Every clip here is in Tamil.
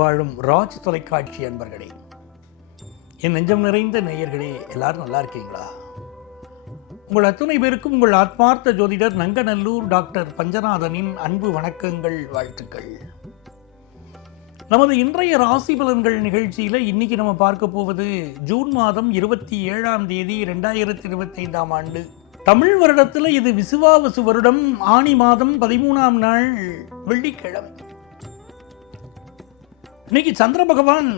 வாழும் ராஜ் தொலைக்காட்சி அன்பர்களே, என் நெஞ்சம் நிறைந்த நேயர்களே, எல்லாரும் நல்லா இருக்கீங்களா? உங்கள் அத்துணை பேருக்கும் உங்கள் ஆத்மார்த்த ஜோதிடர் நங்கநல்லூர் டாக்டர் பஞ்சநாதனின் அன்பு வணக்கங்கள், வாழ்த்துக்கள். நமது இன்றைய ராசி பலன்கள் நிகழ்ச்சியில் இன்னைக்கு நம்ம பார்க்க போவது ஜூன் மாதம் 27ஆம் தேதி 2025ஆம் ஆண்டு தமிழ் வருடத்தில் இது விசுவாவசு வருடம் ஆனி மாதம் 13ஆம் நாள் வெள்ளிக்கிழமை. இன்னைக்கு சந்திர பகவான்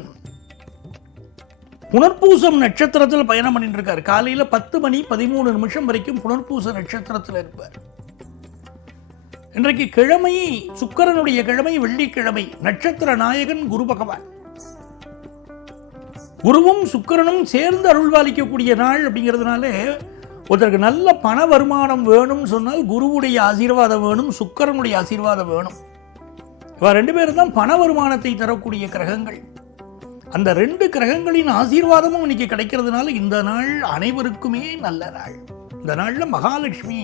புனர்பூசம் நட்சத்திரத்தில் பயணம் பண்ணிட்டு இருக்கார். காலையில் 10:13 வரைக்கும் புனர்பூச நட்சத்திரத்தில் இருப்பார். இன்றைக்கு கிழமை சுக்கிரனுடைய கிழமை, வெள்ளிக்கிழமை. நட்சத்திர நாயகன் குரு பகவான். குருவும் சுக்கிரனும் சேர்ந்து அருள்வாளிக்கக்கூடிய நாள் அப்படிங்கிறதுனால ஒருத்தருக்கு நல்ல பண வருமானம் வேணும்னு சொன்னால் குருவுடைய ஆசீர்வாதம் வேணும், சுக்கிரனுடைய ஆசீர்வாதம் வேணும். இவ ரெண்டு பேரும் தான் பண வருமானத்தை தரக்கூடிய கிரகங்கள். அந்த ரெண்டு கிரகங்களின் ஆசீர்வாதமும் இன்னைக்கு கிடைக்கிறதுனால இந்த நாள் அனைவருக்குமே நல்ல நாள். இந்த நாளில் மகாலட்சுமி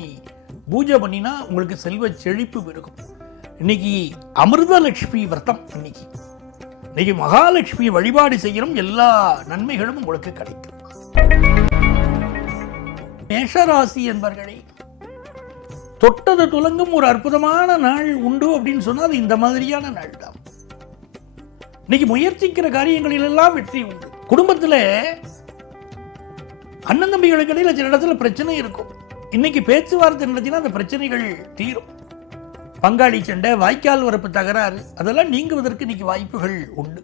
பூஜை பண்ணினா உங்களுக்கு செல்வ செழிப்பு இருக்கும். இன்னைக்கு அமிர்தலட்சுமி விரதம். இன்னைக்கு மகாலட்சுமி வழிபாடு செய்யணும், எல்லா நன்மைகளும் உங்களுக்கு கிடைக்கும். மேஷராசி என்பர்களே, தொட்டது துலங்கும் ஒரு அற்புதமான நாள் உண்டு அப்படின்னு சொன்னால் இந்த மாதிரியான நாள் தான். இன்னைக்கு முயற்சிக்கிற காரியங்களிலெல்லாம் வெற்றி உண்டு. குடும்பத்தில் அண்ணன் தம்பிகளுக்கு இடையில சில இடத்துல பிரச்சனை இருக்கும். இன்னைக்கு பேச்சுவார்த்தை நடத்தினா அந்த பிரச்சனைகள் தீரும். பங்காளி சண்டை, வாய்க்கால் வரப்பு தகராறு, அதெல்லாம் நீங்குவதற்கு இன்னைக்கு வாய்ப்புகள் உண்டு.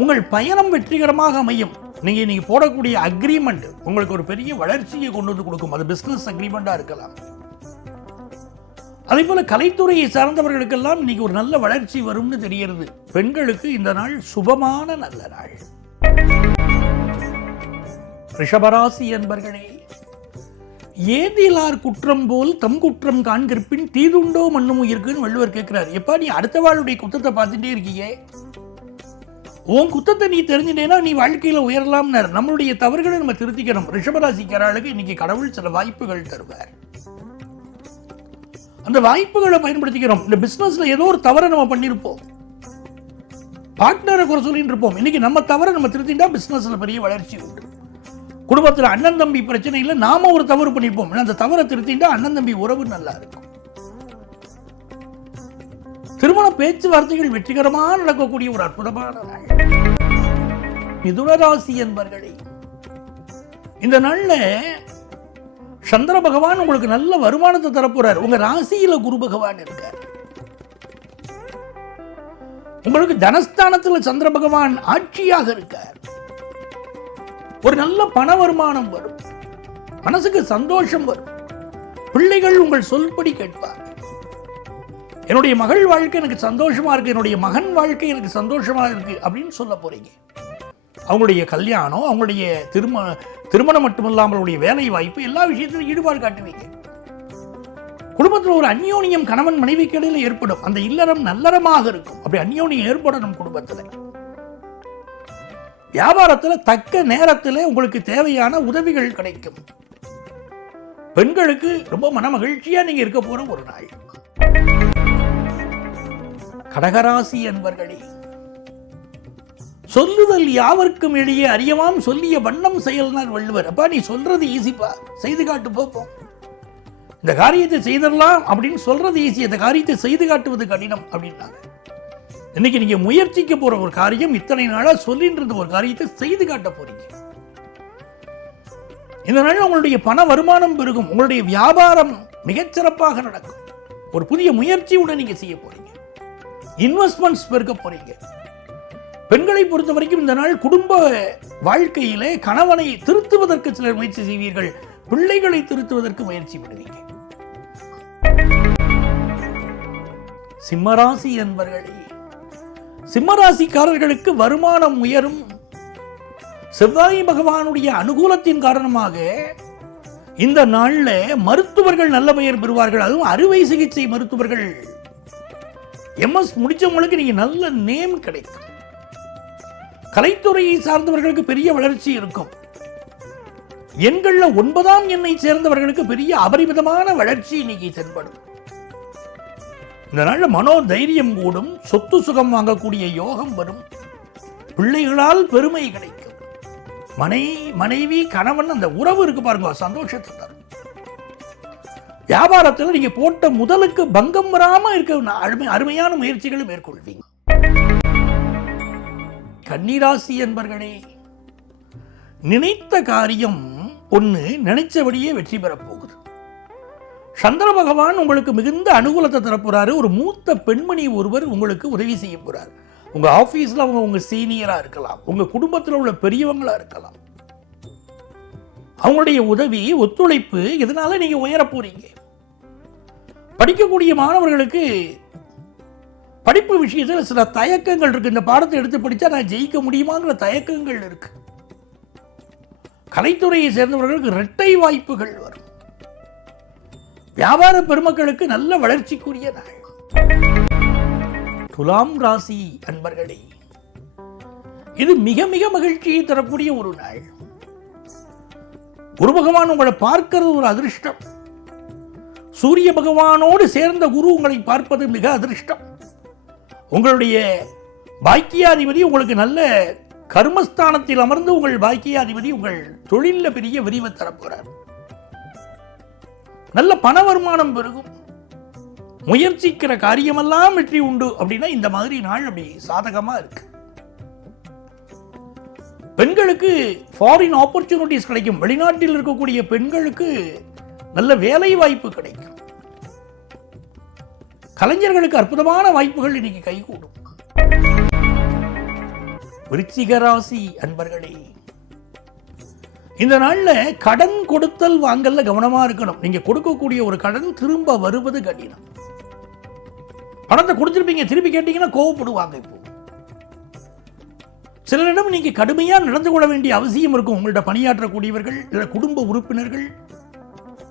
உங்கள் பயணம் வெற்றிகரமாக அமையும். நீங்க இன்னைக்கு போடக்கூடிய அக்ரிமெண்ட் உங்களுக்கு ஒரு பெரிய வளர்ச்சியை கொண்டு வந்து கொடுக்கும். அது பிசினஸ் அக்ரிமெண்டா இருக்கலாம். அதே போல கலைத்துறையை சார்ந்தவர்களுக்கெல்லாம் இன்னைக்கு ஒரு நல்ல வளர்ச்சி வரும்னு தெரிகிறது. பெண்களுக்கு இந்த நாள் சுபமான நல்ல நாள். ரிஷபராசி என்பர்களே, ஏதிலார் குற்றம் போல் தம் குற்றம் காண்கிற்பின் தீதுண்டோ மண்ணும் இருக்குன்னு வள்ளுவர் கேட்கிறார். எப்பா நீ அடுத்த வாளுடைய குத்தத்தை பார்த்துட்டே இருக்கியே, உன் குத்தத்தை நீ தெரிஞ்சுட்டேன்னா நீ வாழ்க்கையில் உயரலாம்னு. நம்மளுடைய தவறுகளை நம்ம திருத்திக்கணும். ரிஷபராசிக்காரர்களுக்கு இன்னைக்கு கடவுள் சில வாய்ப்புகள் தருவார். அந்த வாய்ப்புகளை பயன்படுத்திக்கிறோம். இந்த பிசினஸ்ல ஏதோ ஒரு தவறை நம்ம பண்ணிருப்போம், பார்ட்னரை குறை சொல்லிட்டு இருப்போம். இன்னைக்கு நம்ம தவறை நம்ம திருத்திட்டா பிசினஸ்ல பெரிய வளர்ச்சி உண்டு. குடும்பத்தில் அண்ணன் தம்பி பிரச்சனை இல்லை, நாம ஒரு தவறு பண்ணிருப்போம். அந்த தவறை திருத்திட்டா அண்ணன் தம்பி உறவு நல்லா இருக்கும். திருமண பேச்சுவார்த்தைகள் வெற்றிகரமாக நடக்கக்கூடிய ஒரு அற்புதமான நாள். மிதுனராசி என்பர்களே, இந்த நாள்ல சந்திர பகவான் உங்களுக்கு நல்ல வருமானத்தை தரப்போறார். உங்க ராசியில குரு பகவான் இருக்கார். உங்களுக்கு தனஸ்தானத்தில் சந்திர பகவான் ஆட்சியாக இருக்கார். ஒரு நல்ல பண வருமானம் வரும், மனசுக்கு சந்தோஷம் வரும். பிள்ளைகள் உங்கள் சொல்படி கேட்பார். என்னுடைய மகள் வாழ்க்கை எனக்கு சந்தோஷமா இருக்கு, என்னுடைய மகன் வாழ்க்கை எனக்கு சந்தோஷமா இருக்கு அப்படின்னு சொல்ல போறீங்க. அவங்களுடைய கல்யாணம், அவங்களுடைய திருமணம் மட்டுமல்லாமல் அவருடைய வேலை வாய்ப்பு, எல்லா விஷயத்திலும் ஈடுபாடு காட்டுவீங்க. குடும்பத்தில் ஒரு அந்யோன்யம் கணவன் மனைவிக்கு இடையில ஏற்படும். அந்த இல்லறம் நல்லறமாக இருக்கும். அப்படி அந்யோன்யம் ஏற்படணும் குடும்பத்தில். வியாபாரத்தில் தக்க நேரத்தில் உங்களுக்கு தேவையான உதவிகள் கிடைக்கும். பெண்களுக்கு ரொம்ப மன மகிழ்ச்சியா நீங்க இருக்க போற ஒரு நாள். கடகராசி என்பர்களே, சொல்லுதல் யாவர்க்கும் எளிய அறியவாம் சொல்லிய வண்ணம் செயல்னார் வள்ளுவர். அப்பா நீ சொல்றது ஈஸிப்பா, செய்து காட்டு போப்போம். இந்த காரியத்தை செய்திடலாம் அப்படின்னு சொல்றது ஈஸி, இந்த காரியத்தை செய்து காட்டுவது கடினம் அப்படின்னாங்க. இன்னைக்கு நீங்க முயற்சிக்க போற ஒரு காரியம், இத்தனை நாளா சொல்லிட்டு இருந்த ஒரு காரியத்தை செய்து காட்ட போறீங்க. இந்த நாள் உங்களுடைய பண வருமானம் பெருகும். உங்களுடைய வியாபாரம் மிகச்சிறப்பாக நடக்கும். ஒரு புதிய முயற்சியுடன் நீங்க செய்ய போறீங்க. இன்வெஸ்ட்மெண்ட்ஸ் பெருக்க போறீங்க. பெண்களை பொறுத்த வரைக்கும் இந்த நாள் குடும்ப வாழ்க்கையிலே கணவனை திருத்துவதற்கு சிலர் முயற்சி செய்வீர்கள், பிள்ளைகளை திருத்துவதற்கு முயற்சி பண்ணுவீங்க. சிம்மராசி என்பர்களே, சிம்மராசிக்காரர்களுக்கு வருமானம் உயரும். செவ்வாய் பகவானுடைய அனுகூலத்தின் காரணமாக இந்த நாள்ல மருத்துவர்கள் நல்ல பெயர் பெறுவார்கள். அதுவும் அறுவை சிகிச்சை மருத்துவர்கள், MS முடிச்சவங்களுக்கு நீங்க நல்ல நேம் கிடைக்கும். கலைத்துறையை சார்ந்தவர்களுக்கு பெரிய வளர்ச்சி இருக்கும். எண்கள்ல 9ஆம் எண்ணை சேர்ந்தவர்களுக்கு பெரிய அபரிமிதமான வளர்ச்சி இன்னைக்கு தென்படும். இந்த நாளில் மனோ தைரியம் கூடும், சொத்து சுகம் வாங்கக்கூடிய யோகம் வரும், பிள்ளைகளால் பெருமை கிடைக்கும், மனைவி கணவன் அந்த உறவு இருக்கு பாருங்க, சந்தோஷத்தை தரும். வியாபாரத்தில் நீங்க போட்ட முதலுக்கு பங்கம் வராம இருக்க அருமையான முயற்சிகளை மேற்கொள்வீங்க. கன்னிராசி என்பர்களே, நினைத்த காரியம் ஒன்று நினைச்சபடியே வெற்றி பெறப் போகுது. சந்திர பகவான் உங்களுக்கு மிகுந்த அனுகூலத்தை தரப்போறாரு. ஒரு மூத்த பெண்மணி ஒருவர் உங்களுக்கு உதவி செய்ய போறார். உங்க ஆபீஸ்ல அவங்க உங்க சீனியரா இருக்கலாம், உங்க குடும்பத்தில் உள்ள பெரியவங்களா இருக்கலாம். அவங்களுடைய உதவி, ஒத்துழைப்பு, இதனால நீங்க உயர போறீங்க. படிக்கக்கூடிய மாணவர்களுக்கு படிப்பு விஷயத்தில் சில தயக்கங்கள் இருக்கு. இந்த பாடத்தை எடுத்து படிச்சா நான் ஜெயிக்க முடியுமாங்கிற தயக்கங்கள் இருக்கு. கலைத்துறையை சேர்ந்தவர்களுக்கு இரட்டை வாய்ப்புகள் வரும். வியாபார பெருமக்களுக்கு நல்ல வளர்ச்சிக்குரிய நாள். துலாம் ராசி அன்பர்களே, இது மிக மிக மகிழ்ச்சியை தரக்கூடிய ஒரு நாள். குரு பகவான் உங்களை பார்க்கிறது ஒரு அதிர்ஷ்டம். சூரிய பகவானோடு சேர்ந்த குரு உங்களை பார்ப்பது மிக அதிர்ஷ்டம். உங்களுடைய பாக்கியாதிபதி உங்களுக்கு நல்ல கர்மஸ்தானத்தில் அமர்ந்து உங்கள் பாக்கியாதிபதி உங்கள் தொழிலில் பெரிய விரிவை தரப்போறார். நல்ல பண வருமானம் பெருகும். முயற்சிக்கிற காரியமெல்லாம் வெற்றி உண்டு அப்படின்னா இந்த மாதிரி நாள் அப்படி சாதகமா இருக்கு. பெண்களுக்கு ஃபாரின் ஆப்பர்ச்சுனிட்டிஸ் கிடைக்கும். வெளிநாட்டில் இருக்கக்கூடிய பெண்களுக்கு நல்ல வேலை வாய்ப்பு கிடைக்கும். கலைஞர்களுக்கு அற்புதமான வாய்ப்புகள் இன்னைக்கு கைகூடும். விருச்சிக ராசி அன்பர்களே, இந்த நாள்ல கடன் கொடுத்தல் வாங்கல்ல கவனமா இருக்கணும். நீங்க கொடுக்கக்கூடிய ஒரு கடன் திரும்ப வருவது கடினம். பணத்தை கொடுத்திருப்பீங்க, திருப்பி கேட்டீங்கன்னா கோவப்படுவாங்க. இப்போ சிலரிடம் நீங்க கடுமையா நடந்து கொள்ள வேண்டிய அவசியம் இருக்கும். உங்கள்ட்ட பணியாற்றக்கூடியவர்கள் இல்ல குடும்ப உறுப்பினர்கள்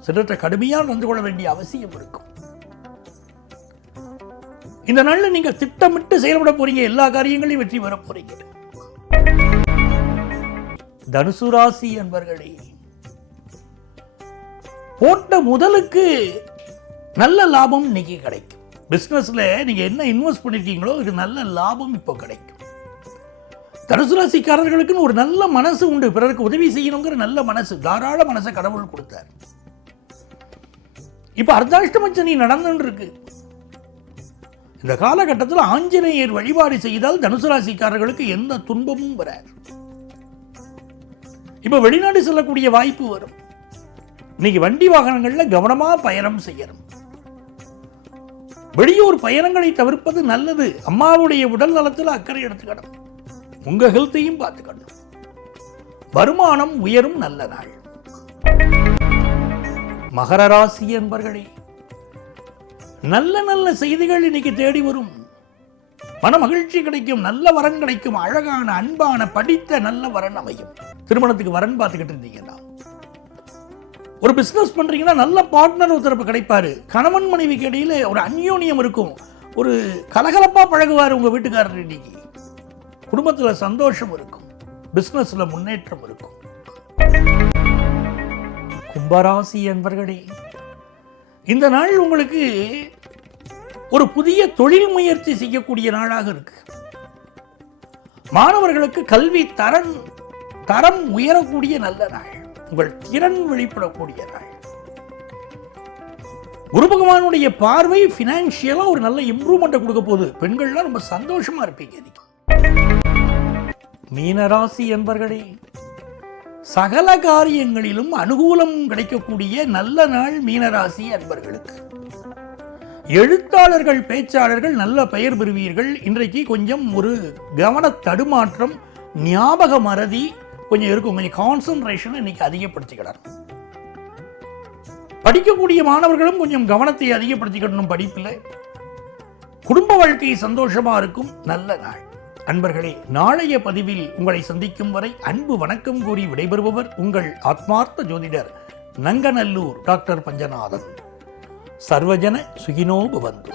சிலர்கிட்ட கடுமையா நடந்து கொள்ள வேண்டிய அவசியம் இருக்கும். இந்த நாள்ல நீங்க திட்டமிட்டு செயல்பட போறீங்க. எல்லா காரியங்களையும் வெற்றி பெற போறீங்க. தனுசு ராசி என்பர்களே, போட்ட முதலுக்கு நல்ல லாபம் இன்னைக்கு கிடைக்கும். பிசினஸ்ல நீங்க என்ன இன்வெஸ்ட் பண்ணிருக்கீங்களோ இது நல்ல லாபம் இப்போ கிடைக்கும். தனுசு ராசிக்காரர்களுக்குன்னு ஒரு நல்ல மனசு உண்டு. பிறருக்கு உதவி செய்யணுங்கிற நல்ல மனசு, தாராள மனசை கடவுள் கொடுத்தார். இப்ப அர்த்தாஷ்டம சனி நடந்துட்டு இருக்கு. இந்த காலகட்டத்தில் ஆஞ்சநேயர் வழிபாடு செய்தால் தனுசு ராசிக்காரர்களுக்கு எந்த துன்பமும் வராது. இப்ப வெளிநாடு செல்லக்கூடிய வாய்ப்பு வரும். இன்னைக்கு வண்டி வாகனங்கள்ல கவனமா பயணம் செய்யணும். வெளியூர் பயணங்களை தவிர்ப்பது நல்லது. அம்மாவுடைய உடல் நலத்தில் அக்கறை எடுத்துக்கணும். உங்க ஹெல்த்தையும் பார்த்துக்கணும். வருமானம் உயரும் நல்ல நாள். மகர ராசி என்பர்களே, நல்ல நல்ல செய்திகள் இன்னைக்கு தேடி வரும். மன மகிழ்ச்சி கிடைக்கும். நல்ல வரன் கிடைக்கும். அழகான அன்பான படித்த நல்ல வரன் அமையும். திருமணத்துக்கு வரன் பார்த்துக்கிட்டு இருந்தீங்கன்னா, ஒரு பிசினஸ் பண்றீங்கன்னா நல்ல பார்ட்னர் ஒருத்தரப்பு கிடைப்பாரு. கணவன் மனைவிக்கு இடையில ஒரு அந்யோன்யம் இருக்கும். ஒரு கலகலப்பா பழகுவார் உங்க வீட்டுக்காரர். இன்னைக்கு குடும்பத்துல சந்தோஷம் இருக்கும். பிசினஸ்ல முன்னேற்றம் இருக்கும். கும்பராசி என்பர்களே, இந்த நாள் உங்களுக்கு ஒரு புதிய தொழில் முயற்சி செய்யக்கூடிய நாளாக இருக்கு. மாணவர்களுக்கு கல்வி தரம் உயரக்கூடிய நல்ல நாள். உங்கள் திறன் வெளிப்படக்கூடிய நாள். குரு பகவானுடைய பார்வை பினான்சியலா ஒரு நல்ல இம்ப்ரூவ்மெண்ட் கொடுக்க போகுது. பெண்கள்லாம் ரொம்ப சந்தோஷமா இருப்பீங்க. மீனராசி என்பர்களே, சகல காரியங்களிலும் அனுகூலம் கிடைக்கக்கூடிய நல்ல நாள் மீனராசி அன்பர்களுக்கு. எழுத்தாளர்கள், பேச்சாளர்கள் நல்ல பெயர் பெறுவீர்கள். இன்றைக்கு கொஞ்சம் ஒரு கவன தடுமாற்றம், ஞாபக மறதி கொஞ்சம் இருக்கும். கொஞ்சம் கான்சன்ட்ரேஷன் இன்னைக்கு அதிகப்படுத்திக்கலாம். படிக்கக்கூடிய மாணவர்களும் கொஞ்சம் கவனத்தை அதிகப்படுத்திக்கணும் படிப்பில். குடும்ப வாழ்க்கை சந்தோஷமா இருக்கும் நல்ல நாள். அன்பர்களே, நாளைய பதிவில் உங்களை சந்திக்கும் வரை அன்பு வணக்கம் கூறி விடைபெறுபவர் உங்கள் ஆத்மார்த்த ஜோதிடர் நங்கநல்லூர் டாக்டர் பஞ்சநாதன். சர்வஜன சுகினோ பவந்து.